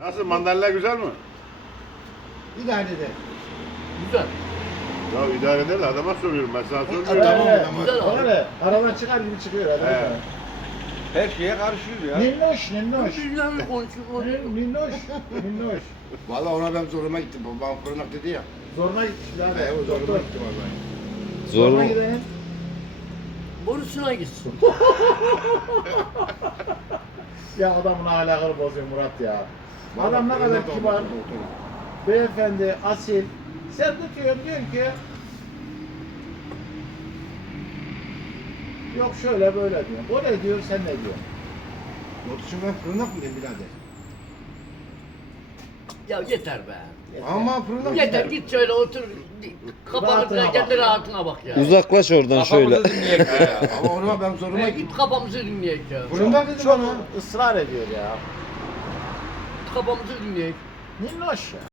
Nasıl, mandalina güzel mi? İdare eder. Güzel. Ya idare eder de adama soruyorum, ben sana sormuyorum. Tamam, Güzel abi. Öyle. Aradan çıkar gibi çıkıyor hadi. He. Her şeye karışıyor ya. Minnoş, minnoş. Güzel bir konuşuyor. Minnoş, minnoş. Vallahi ona ben zoruma gittim. Babam fırınak dedi ya. Zoruna gitmiş birader. O zoruma Doktor. gitti vallahi. Zoruna gidenin. Borusuna gitsin. Ya adamın ahlakını bozuyor Murat ya. Adam ne Vallahi kadar fırınak kibar, oldu, doktor. beyefendi, asil. Sen tutuyorsun diyorsun ki yok şöyle böyle diyor. O ne diyor, sen ne diyorsun? Yoksa ben fırınak mı diyeyim birader? Ya yeter be. Ama fırınak Yeter git şöyle otur. Kafanı Rahatına bile bak kendi ya. rahatına bak ya. Uzaklaş oradan şöyle. Kafamızı dinleyelim ya. Ama ona ben zoruma He, gittim. git kafamızı dinleyek ya. Fırınak dedi Çok bana. ısrar ediyor ya. Kafamızı dinleyek. Minnoş ya.